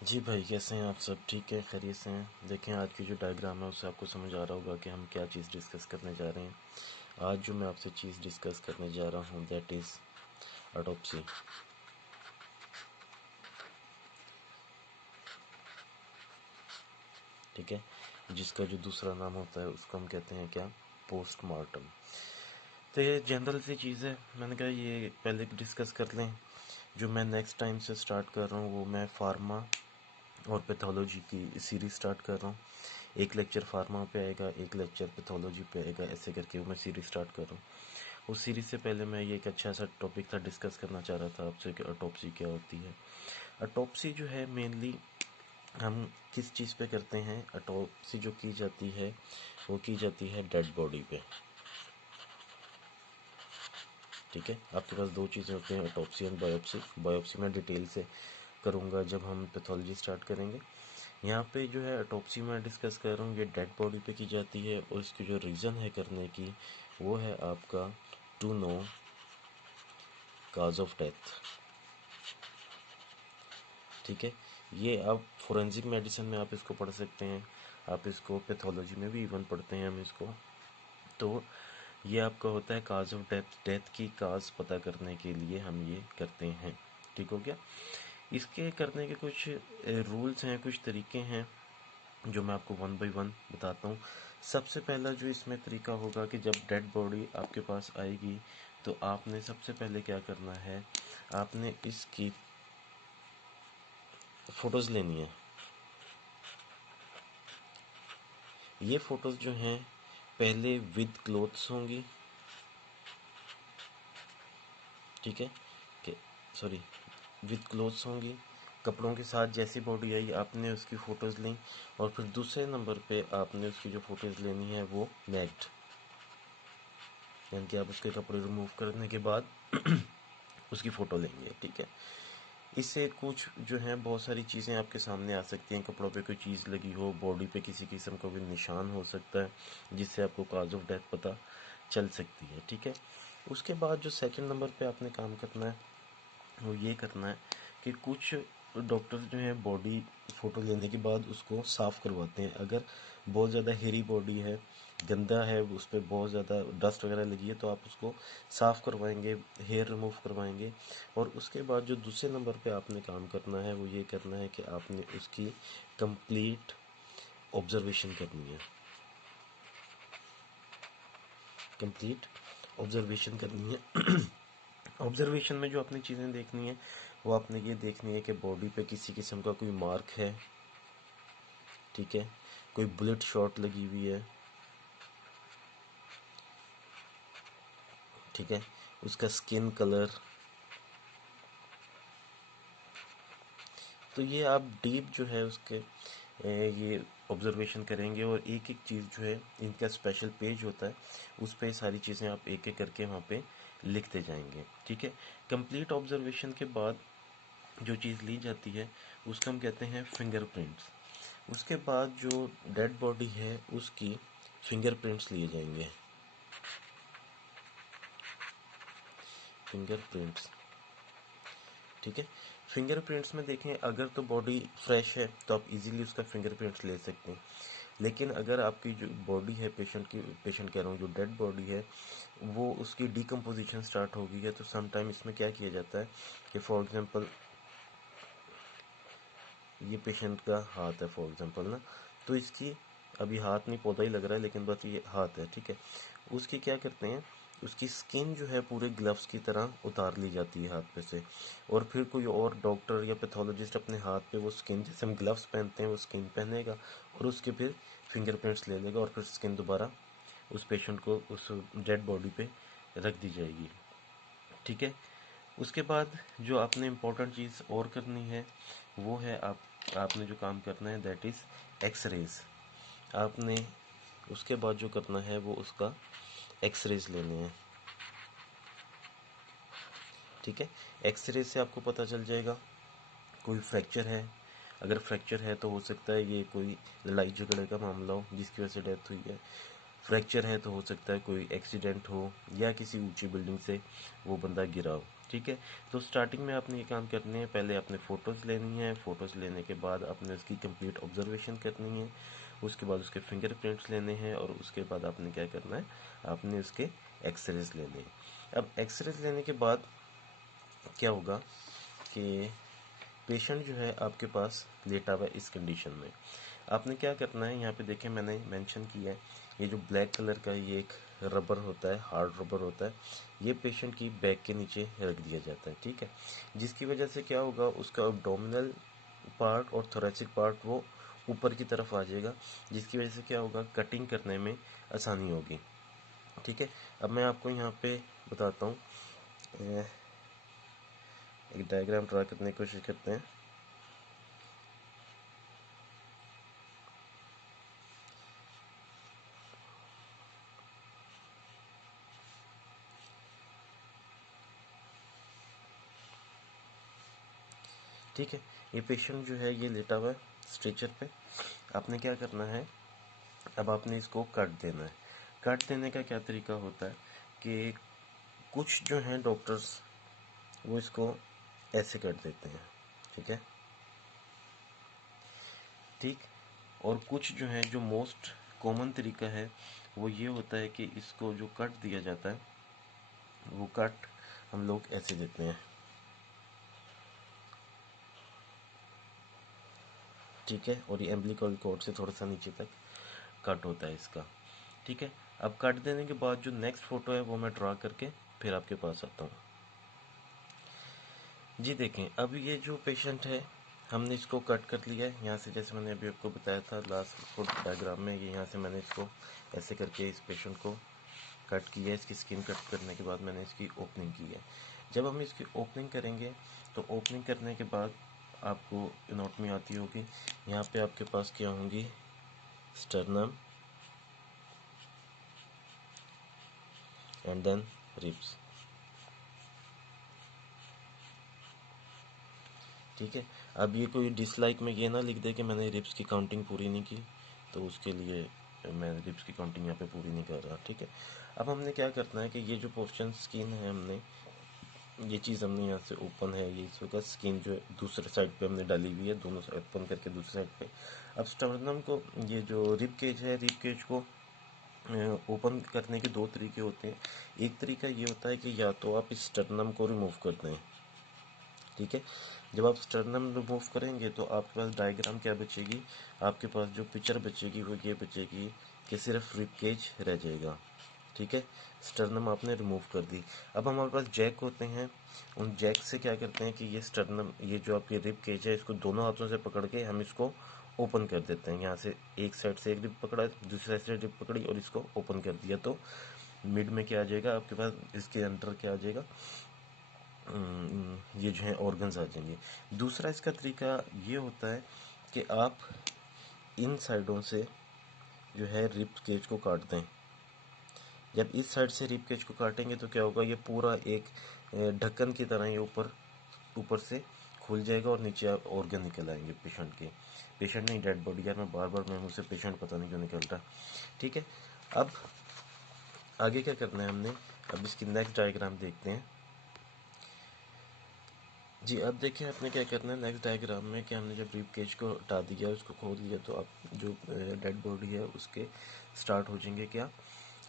जी भाई, कैसे हैं आप सब? ठीक है, खैरियत से हैं? देखें, आज की जो डायग्राम है उससे आपको समझ आ रहा होगा कि हम क्या चीज़ डिस्कस करने जा रहे हैं। आज जो मैं आपसे चीज़ डिस्कस करने जा रहा हूँ दैट इज़ ऑटोप्सी। ठीक है, जिसका जो दूसरा नाम होता है उसको हम कहते हैं क्या? पोस्टमार्टम। तो ये जनरल सी चीज़ है, मैंने कहा ये पहले डिस्कस कर लें। जो मैं नेक्स्ट टाइम से स्टार्ट कर रहा हूँ वो मैं फार्मा और पैथोलॉजी की सीरीज स्टार्ट कर रहा हूँ। एक लेक्चर फार्मा पे आएगा, एक लेक्चर पैथोलॉजी पे आएगा, ऐसे करके मैं सीरीज स्टार्ट कर रहा हूँ। उस सीरीज से पहले मैं ये एक अच्छा सा टॉपिक था डिस्कस करना चाह रहा था आपसे कि ऑटोप्सी क्या होती है। ऑटोप्सी जो है मेनली हम किस चीज़ पे करते हैं? ऑटोप्सी जो की जाती है वो की जाती है डेड बॉडी पे। ठीक है, आपके पास दो चीज़ें होती हैं, ऑटोप्सी एंड बायोप्सी। बायोप्सी में डिटेल से करूँगा जब हम पैथोलॉजी स्टार्ट करेंगे। यहाँ पे जो है ऑटोप्सी में डिस्कस कर रहा हूँ, ये डेड बॉडी पे की जाती है और इसकी जो रीज़न है करने की वो है आपका to know cause of death. ठीक है, ये आप फोरेंसिक मेडिसिन में आप इसको पढ़ सकते हैं, आप इसको पैथोलॉजी में भी इवन पढ़ते हैं हम इसको। तो ये आपका होता है काज ऑफ डेथ, डेथ की काज पता करने के लिए हम ये करते हैं। ठीक हो गया? इसके करने के कुछ रूल्स हैं, कुछ तरीके हैं जो मैं आपको वन बाय वन बताता हूँ। सबसे पहला जो इसमें तरीका होगा कि जब डेड बॉडी आपके पास आएगी तो आपने सबसे पहले क्या करना है, आपने इसकी फ़ोटोज़ लेनी है। ये फ़ोटोज़ जो हैं पहले विद क्लोथ्स होंगी। ठीक है, कि सॉरी, विद क्लोथ्स होंगी, कपड़ों के साथ। जैसी बॉडी आई आपने उसकी फ़ोटोज़ ली और फिर दूसरे नंबर पे आपने उसकी जो फ़ोटोज़ लेनी है वो नेक्ड, यानी कि आप उसके कपड़े रिमूव करने के बाद उसकी फ़ोटो लेंगे। ठीक है, इससे कुछ जो है बहुत सारी चीज़ें आपके सामने आ सकती हैं। कपड़ों पे कोई चीज़ लगी हो, बॉडी पे किसी किस्म का भी निशान हो सकता है जिससे आपको काज ऑफ डेथ पता चल सकती है। ठीक है, उसके बाद जो सेकंड नंबर पे आपने काम करना है वो ये करना है कि कुछ डॉक्टर्स जो है बॉडी फ़ोटो लेने के बाद उसको साफ़ करवाते हैं। अगर बहुत ज़्यादा हेरी बॉडी है, गंदा है, उस पर बहुत ज़्यादा डस्ट वगैरह लगी है तो आप उसको साफ़ करवाएंगे, हेयर रिमूव करवाएंगे। और उसके बाद जो दूसरे नंबर पे आपने काम करना है वो ये करना है कि आपने उसकी कंप्लीट ऑब्जर्वेशन करनी है। कंप्लीट ऑब्जर्वेशन करनी है। ऑब्जर्वेशन में जो आपने चीज़ें देखनी है वो आपने ये देखनी है कि बॉडी पे किसी किस्म का कोई मार्क है। ठीक है, कोई बुलेट शॉट लगी हुई है। ठीक है, उसका स्किन कलर। तो ये आप डीप जो है उसके ये ऑब्जर्वेशन करेंगे और एक एक चीज़ जो है इनका स्पेशल पेज होता है, उस पर सारी चीज़ें आप एक एक करके वहाँ पे लिखते जाएंगे। ठीक है, कंप्लीट ऑब्जर्वेशन के बाद जो चीज़ ली जाती है उसका हम कहते हैं फिंगरप्रिंट्स। उसके बाद जो डेड बॉडी है उसकी फिंगरप्रिंट्स लिए जाएंगे। फिंगरप्रिंट्स। ठीक है, फिंगरप्रिंट्स में देखें, अगर तो बॉडी फ्रेश है तो आप इजीली उसका फिंगरप्रिंट्स ले सकते हैं। लेकिन अगर आपकी जो बॉडी है पेशेंट कह रहा हूँ, जो डेड बॉडी है वो उसकी डिकम्पोजिशन स्टार्ट हो गई है, तो समटाइम इसमें क्या किया जाता है कि फॉर एग्जांपल ये पेशेंट का हाथ है फॉर एग्जांपल ना, तो इसकी अभी हाथ नहीं, पौधा ही लग रहा है लेकिन बस ये हाथ है। ठीक है, उसकी क्या करते हैं, उसकी स्किन जो है पूरे ग्लव्स की तरह उतार ली जाती है हाथ पे से, और फिर कोई और डॉक्टर या पैथोलॉजिस्ट अपने हाथ पे वो स्किन, जैसे हम ग्लव्स पहनते हैं वो स्किन पहनेगा और उसके फिर फिंगरप्रिंट्स ले लेगा और फिर स्किन दोबारा उस पेशेंट को उस डेड बॉडी पे रख दी जाएगी। ठीक है, उसके बाद जो आपने इम्पोर्टेंट चीज़ और करनी है वो है आपने जो काम करना है दैट इज़ एक्सरेज। आपने उसके बाद जो करना है वो उसका एक्सरेज लेने हैं। ठीक है, एक्सरे से आपको पता चल जाएगा कोई फ्रैक्चर है। अगर फ्रैक्चर है तो हो सकता है ये कोई लड़ाई झगड़े का मामला हो जिसकी वजह से डेथ हुई है। फ्रैक्चर है तो हो सकता है कोई एक्सीडेंट हो या किसी ऊंची बिल्डिंग से वो बंदा गिरा हो। ठीक है। तो स्टार्टिंग में आपने ये काम करने हैं, पहले आपने फ़ोटोज़ लेनी है, फ़ोटोज़ लेने के बाद आपने उसकी कंप्लीट ऑब्जर्वेशन करनी है, उसके बाद उसके फिंगरप्रिंट्स लेने हैं और उसके बाद आपने क्या करना है, आपने उसके एक्सरेज लेने हैं। अब एक्सरेज लेने के बाद क्या होगा कि पेशेंट जो है आपके पास लेटा हुआ है इस कंडीशन में, आपने क्या करना है, यहाँ पे देखें मैंने मेंशन किया है, ये जो ब्लैक कलर का ये एक रबर होता है, हार्ड रबर होता है, ये पेशेंट की बैक के नीचे रख दिया जाता है, ठीक है। जिसकी वजह से क्या होगा, उसका एब्डोमिनल पार्ट और थोरेसिक पार्ट वो ऊपर की तरफ आ जाएगा, जिसकी वजह से क्या होगा, कटिंग करने में आसानी होगी, ठीक है। अब मैं आपको यहाँ पे बताता हूँ, एक डायग्राम ड्रा करने की कोशिश करते हैं। ठीक है, ये पेशेंट जो है ये लेटा हुआ है स्ट्रेचर पे, आपने क्या करना है, अब आपने इसको कट देना है। कट देने का क्या तरीका होता है कि कुछ जो हैं डॉक्टर्स वो इसको ऐसे कट देते हैं, ठीक है, ठीक। और कुछ जो है, जो मोस्ट कॉमन तरीका है वो ये होता है कि इसको जो कट दिया जाता है वो कट हम लोग ऐसे देते हैं, ठीक है। और ये एम्बिलिकल कॉर्ड से थोड़ा सा नीचे तक कट होता है इसका, ठीक है। अब कट देने के बाद जो नेक्स्ट फोटो है वो मैं ड्रा करके फिर आपके पास आता हूँ। जी देखें, अब ये जो पेशेंट है हमने इसको कट कर लिया है यहाँ से, जैसे मैंने अभी आपको बताया था लास्ट फोटो डायग्राम में, ये यहाँ से मैंने इसको ऐसे करके इस पेशेंट को कट किया है। इसकी स्किन कट करने के बाद मैंने इसकी ओपनिंग की है। जब हम इसकी ओपनिंग करेंगे तो ओपनिंग करने के बाद आपको एनाटॉमी आती होगी, यहाँ पे आपके पास क्या होंगी, स्टर्नम एंड देन रिब्स, ठीक है। अब ये कोई डिसलाइक में ये ना लिख दे कि मैंने रिब्स की काउंटिंग पूरी नहीं की, तो उसके लिए मैं रिब्स की काउंटिंग यहाँ पे पूरी नहीं कर रहा, ठीक है। अब हमने क्या करना है कि ये जो पोर्शन स्किन है, हमने ये चीज़ हमने यहाँ से ओपन है, ये इस वक्त स्किन जो है दूसरे साइड पे हमने डाली हुई है, दोनों साइड ओपन करके दूसरे साइड पे। अब स्टर्नम को, ये जो रिब केज है, रिब केज को ओपन करने के दो तरीके होते हैं। एक तरीका ये होता है कि या तो आप इस स्टर्नम को रिमूव कर दें, ठीक है। जब आप स्टर्नम रिमूव करेंगे तो आपके पास डायग्राम क्या बचेगी, आपके पास जो पिक्चर बचेगी वो ये बचेगी कि सिर्फ रिब केज रह जाएगा, ठीक है। स्टर्नम आपने रिमूव कर दी। अब हमारे पास जैक होते हैं, उन जैक से क्या करते हैं कि ये स्टर्नम, ये जो आपकी रिब केज है, इसको दोनों हाथों से पकड़ के हम इसको ओपन कर देते हैं। यहाँ से एक साइड से एक रिब पकड़ा, दूसरी साइड से रिब पकड़ी और इसको ओपन कर दिया, तो मिड में क्या आ जाएगा आपके पास, इसके अंदर क्या आ जाएगा, ये जो है ऑर्गन्स आ जाएंगे। दूसरा इसका तरीका ये होता है कि आप इन साइडों से जो है रिब केज को काट दें। जब इस साइड से रिब केज को काटेंगे तो क्या होगा, ये पूरा एक ढक्कन की तरह ये ऊपर ऊपर से खुल जाएगा और नीचे ऑर्गन निकल आएंगे पेशेंट के। पेशेंट नहीं, डेड बॉडी, यार मैं बार बार मैं मुँह से पेशेंट पता नहीं क्यों निकल रहा, ठीक है। अब आगे क्या करना है हमने, अब इसकी नेक्स्ट डायग्राम देखते हैं। जी, अब देखिए आपने क्या करना है नेक्स्ट डायग्राम में, कि हमने जब रिब केज को हटा दिया, उसको खोल दिया, तो आप जो डेड बॉडी है उसके स्टार्ट हो जाएंगे क्या,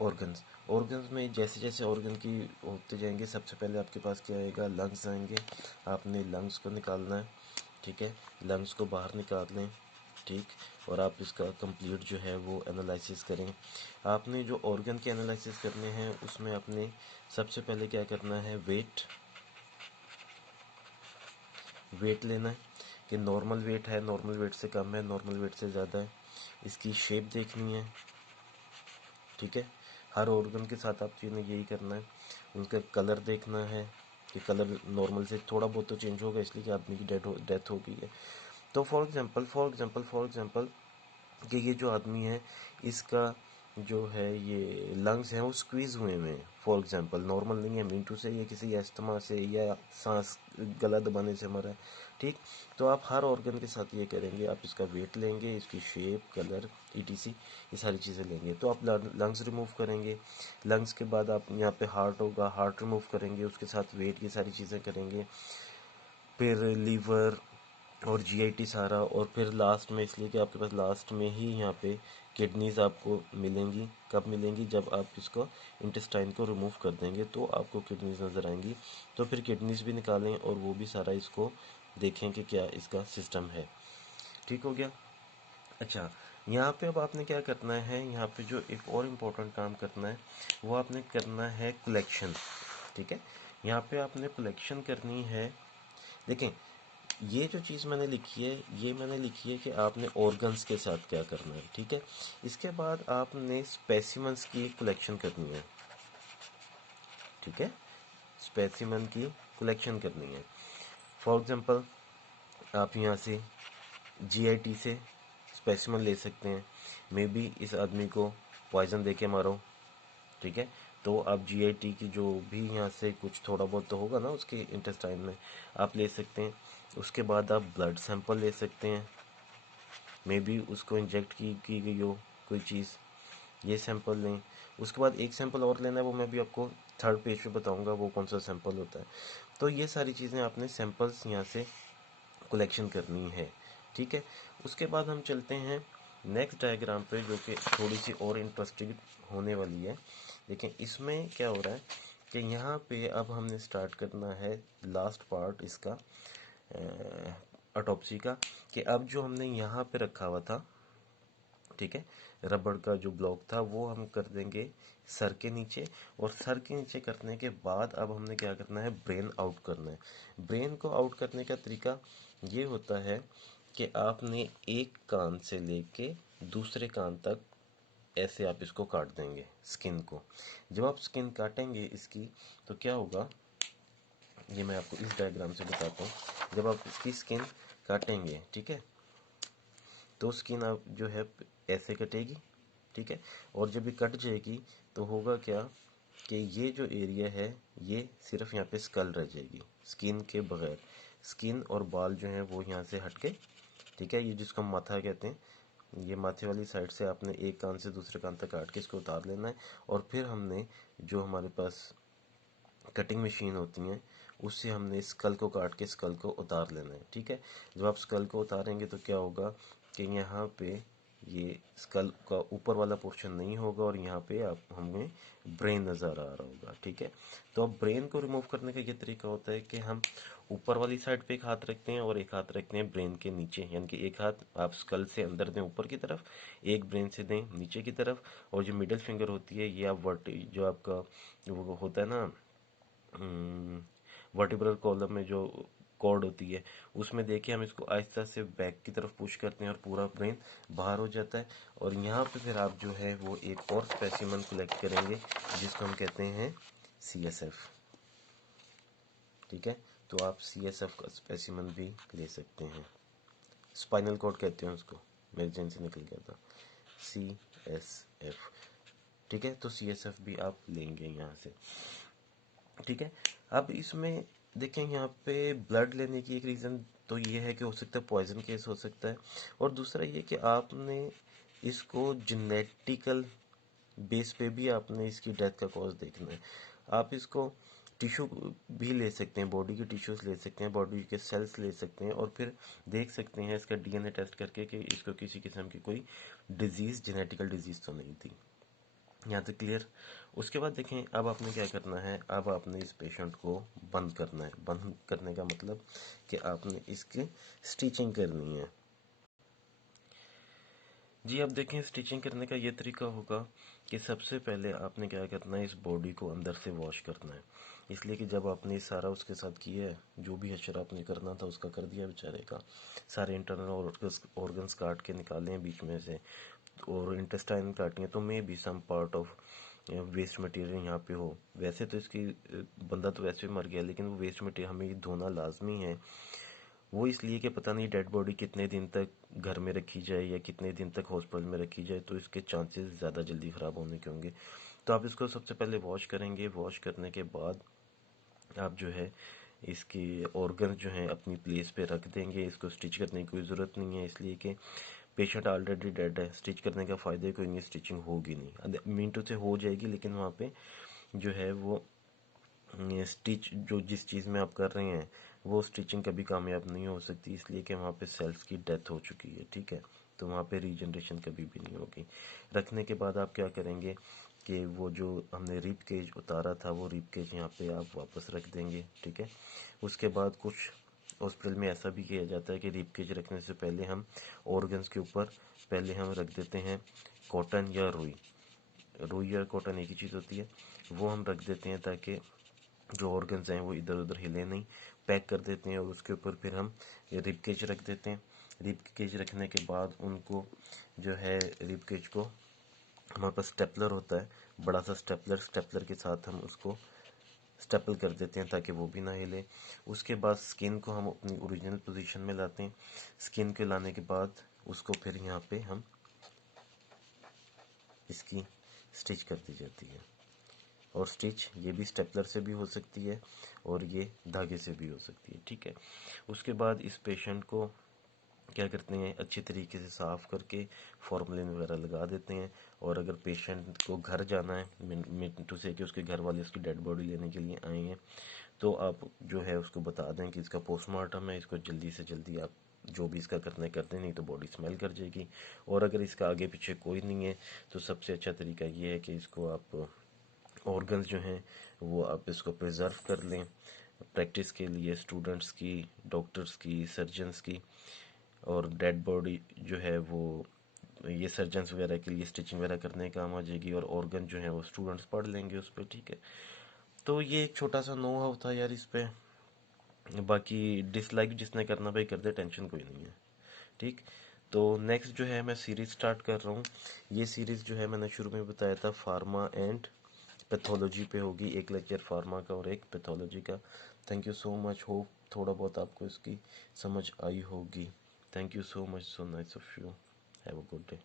ऑर्गन्स। ऑर्गन्स में जैसे जैसे ऑर्गन की होते जाएंगे, सबसे पहले आपके पास क्या आएगा, लंग्स आएंगे। आपने लंग्स को निकालना है, ठीक है, लंग्स को बाहर निकाल लें, ठीक। और आप इसका कंप्लीट जो है वो एनालिसिस करें। आपने जो ऑर्गन के एनालिसिस करने हैं उसमें आपने सबसे पहले क्या करना है, वेट लेना है कि नॉर्मल वेट है, नॉर्मल वेट से कम है, नॉर्मल वेट से ज़्यादा है। इसकी शेप देखनी है, ठीक है। हर ऑर्गन के साथ आपको यही करना है। उनका कलर देखना है कि कलर नॉर्मल से थोड़ा बहुत तो चेंज होगा, इसलिए कि आदमी की डेथ हो गई है। तो फॉर एग्जांपल कि ये जो आदमी है इसका जो है ये लंग्स हैं वो स्क्वीज हुए हैं, फॉर एग्जांपल नॉर्मल नहीं है, मीन टू से ये किसी अस्थमा से या सांस गला दबाने से मरा है, ठीक। तो आप हर ऑर्गन के साथ ये करेंगे, आप इसका वेट लेंगे, इसकी शेप, कलर, ईटीसी ये सारी चीज़ें लेंगे। तो आप लंग्स रिमूव करेंगे, लंग्स के बाद आप यहाँ पे हार्ट होगा, हार्ट रिमूव करेंगे, उसके साथ वेट, ये सारी चीज़ें करेंगे। फिर लीवर और जीआईटी सारा, और फिर लास्ट में, इसलिए कि आपके पास लास्ट में ही यहाँ पे किडनीज आपको मिलेंगी। कब मिलेंगी? जब आप इसको इंटेस्टाइन को रिमूव कर देंगे तो आपको किडनीज नज़र आएंगी। तो फिर किडनीज भी निकालें और वो भी सारा इसको देखें कि क्या इसका सिस्टम है। ठीक हो गया। अच्छा, यहाँ पे अब आपने क्या करना है, यहाँ पे जो एक और इम्पोर्टेंट काम करना है वो आपने करना है कलेक्शन। ठीक है, यहाँ पे आपने कलेक्शन करनी है। देखें, ये जो चीज़ मैंने लिखी है, ये मैंने लिखी है कि आपने ऑर्गन्स के साथ क्या करना है। ठीक है, इसके बाद आपने स्पेसिमन्स की कलेक्शन करनी है। ठीक है, स्पेसिमन की कलेक्शन करनी है। फॉर एग्जांपल, आप यहाँ से जीआईटी से स्पेसिमन ले सकते हैं। मे बी इस आदमी को पॉइजन दे के मारो। ठीक है, तो आप जीआईटी की जो भी यहाँ से कुछ थोड़ा बहुत तो होगा ना उसके इंटेस्टाइन में, आप ले सकते हैं। उसके बाद आप ब्लड सैंपल ले सकते हैं, मे बी उसको इंजेक्ट की गई हो कोई चीज़, ये सैंपल लें। उसके बाद एक सैंपल और लेना है, वो मैं भी आपको थर्ड पेज पे बताऊंगा वो कौन सा सैंपल होता है। तो ये सारी चीज़ें आपने सैंपल्स यहाँ से कलेक्शन करनी है। ठीक है, उसके बाद हम चलते हैं नेक्स्ट डायग्राम पे, जो कि थोड़ी सी और इंटरेस्टिंग होने वाली है। लेकिन इसमें क्या हो रहा है कि यहाँ पे अब हमने स्टार्ट करना है लास्ट पार्ट इसका ऑटोप्सी का, कि अब जो हमने यहाँ पे रखा हुआ था, ठीक है, रबड़ का जो ब्लॉक था, वो हम कर देंगे सर के नीचे। और सर के नीचे करने के बाद अब हमने क्या करना है, ब्रेन आउट करना है। ब्रेन को आउट करने का तरीका ये होता है कि आपने एक कान से लेके दूसरे कान तक ऐसे आप इसको काट देंगे, स्किन को। जब आप स्किन काटेंगे इसकी, तो क्या होगा, ये मैं आपको इस डायग्राम से बताता हूँ। जब आप इसकी स्किन काटेंगे, ठीक है, तो स्किन आप जो है ऐसे कटेगी। ठीक है, और जब ये कट जाएगी तो होगा क्या कि ये जो एरिया है ये सिर्फ यहाँ पे स्कल रह जाएगी, स्किन के बगैर। स्किन और बाल जो हैं वो यहाँ से हट के, ठीक है, ये जिसको हम माथा कहते हैं, ये माथे वाली साइड से आपने एक कान से दूसरे कान तक काट के इसको उतार लेना है। और फिर हमने जो हमारे पास कटिंग मशीन होती हैं, उससे हमने स्कल को काट के स्कल को उतार लेना है। ठीक है, जब आप स्कल को उतारेंगे तो क्या होगा कि यहाँ पे ये स्कल का ऊपर वाला पोर्शन नहीं होगा और यहाँ पे आप हमें ब्रेन नज़र आ रहा होगा। ठीक है, तो अब ब्रेन को रिमूव करने का ये तरीका होता है कि हम ऊपर वाली साइड पे एक हाथ रखते हैं और एक हाथ रखते हैं ब्रेन के नीचे, यानी कि एक हाथ आप स्कल से अंदर दें ऊपर की तरफ, एक ब्रेन से दें नीचे की तरफ। और जो मिडिल फिंगर होती है ये आप जो आपका वो होता है ना, वर्टिब्रल कॉलम में जो कॉर्ड होती है, उसमें देखिए हम इसको आहिस्ता से बैक की तरफ पुश करते हैं और पूरा ब्रेन बाहर हो जाता है। और यहाँ पे फिर आप जो है वो एक और स्पेसिमन कलेक्ट करेंगे जिसको हम कहते हैं सीएसएफ। ठीक है, तो आप सीएसएफ का स्पेसिमन भी ले सकते हैं, स्पाइनल कॉर्ड कहते हैं उसको, मेरे जहन से निकल गया था, सीएसएफ। ठीक है, तो सीएसएफ भी आप लेंगे यहाँ से। ठीक है, अब इसमें देखें, यहाँ पे ब्लड लेने की एक रीज़न तो ये है कि हो सकता है पॉइजन केस हो सकता है, और दूसरा ये कि आपने इसको जेनेटिकल बेस पे भी आपने इसकी डेथ का कॉज देखना है। आप इसको टिश्यू भी ले सकते हैं, बॉडी के टिश्यूज ले सकते हैं, बॉडी के सेल्स ले सकते हैं, और फिर देख सकते हैं इसका डीएनए टेस्ट करके कि इसको किसी किस्म की कोई डिजीज़, जेनेटिकल डिजीज़ तो नहीं थी। यहाँ तक क्लियर। उसके बाद देखें, अब आपने क्या करना है, अब आपने इस पेशेंट को बंद करना है। बंद करने का मतलब कि आपने इसकी स्टिचिंग करनी है। जी, अब देखें, स्टिचिंग करने का ये तरीका होगा कि सबसे पहले आपने क्या करना है, इस बॉडी को अंदर से वॉश करना है। इसलिए कि जब आपने सारा उसके साथ किया है, जो भी हशर आपने करना था उसका कर दिया बेचारे का, सारे इंटरनल ऑर्गन्स काट के निकाले हैं बीच में से, और इंटेस्टाइन काटी है, तो maybe some part of waste material यहाँ पे हो। वैसे तो इसकी बंदा तो वैसे मर गया, लेकिन वो वेस्ट मटेरियल हमें धोना लाजमी है। वो इसलिए कि पता नहीं डेड बॉडी कितने दिन तक घर में रखी जाए या कितने दिन तक हॉस्पिटल में रखी जाए, तो इसके चांसेस ज़्यादा जल्दी ख़राब होने के होंगे। तो आप इसको सबसे पहले वॉश करेंगे। वॉश करने के बाद आप जो है इसके ऑर्गन जो हैं अपनी प्लेस पे रख देंगे। इसको स्टिच करने की कोई ज़रूरत नहीं है, इसलिए कि पेशेंट ऑलरेडी डेड है। स्टिच करने का फ़ायदा कोई नहीं, स्टिचिंग होगी नहीं, मीन टू से हो जाएगी, लेकिन वहाँ पे जो है वो स्टिच जो जिस चीज़ में आप कर रहे हैं वो स्टिचिंग कभी कामयाब नहीं हो सकती, इसलिए कि वहाँ पे सेल्स की डेथ हो चुकी है। ठीक है, तो वहाँ पे रीजनरेशन कभी भी नहीं होगी। रखने के बाद आप क्या करेंगे कि वो जो हमने रिप केज उतारा था वो रिप केज यहाँ पे आप वापस रख देंगे। ठीक है, उसके बाद कुछ हॉस्पिटल में ऐसा भी किया जाता है कि रिप केज रखने से पहले हम ऑर्गन्स के ऊपर पहले हम रख देते हैं कॉटन या रुई। रुई या कॉटन एक ही चीज़ होती है, वो हम रख देते हैं ताकि जो ऑर्गन्स हैं वो इधर उधर हिले नहीं। पैक कर देते हैं और उसके ऊपर फिर हम रिब केज रख देते हैं। रिब केज रखने के बाद उनको जो है रिब केज को हमारे पास स्टेपलर होता है, बड़ा सा स्टेपलर, स्टेपलर के साथ हम उसको स्टेपल कर देते हैं ताकि वो भी ना हिले। उसके बाद स्किन को हम अपनी ओरिजिनल पोजीशन में लाते हैं। स्किन के लाने के बाद उसको फिर यहाँ पे हम इसकी स्टिच कर दी जाती है। और स्टिच ये भी स्टेपलर से भी हो सकती है और ये धागे से भी हो सकती है। ठीक है, उसके बाद इस पेशेंट को क्या करते हैं, अच्छी तरीके से साफ़ करके फॉर्मलिन वगैरह लगा देते हैं। और अगर पेशेंट को घर जाना है, मीन टू से कि उसके घर वाले उसकी डेड बॉडी लेने के लिए आए हैं, तो आप जो है उसको बता दें कि इसका पोस्टमार्टम है, इसको जल्दी से जल्दी आप जो भी इसका करना है कर दें, नहीं तो बॉडी स्मेल कर जाएगी। और अगर इसका आगे पीछे कोई नहीं है तो सबसे अच्छा तरीका ये है कि इसको आप ऑर्गन्स जो हैं वो आप इसको प्रिजर्व कर लें प्रैक्टिस के लिए, स्टूडेंट्स की, डॉक्टर्स की, सर्जन्स की। और डेड बॉडी जो है वो ये सर्जन्स वगैरह के लिए स्टिचिंग वगैरह करने का काम आ जाएगी, और ऑर्गन जो है वो स्टूडेंट्स पढ़ लेंगे उस पर। ठीक है, तो ये एक छोटा सा नो हाउ था यार इस पे। बाकी डिसलाइक जिसने करना भाई कर दे, टेंशन कोई नहीं है। ठीक, तो नेक्स्ट जो है मैं सीरीज स्टार्ट कर रहा हूँ। ये सीरीज जो है मैंने शुरू में बताया था फार्मा एंड पैथोलॉजी पे होगी, एक लेक्चर फार्मा का और एक पैथोलॉजी का। Thank you so much, hope थोड़ा बहुत आपको इसकी समझ आई होगी। Thank you so much, so nice of you, have a good day.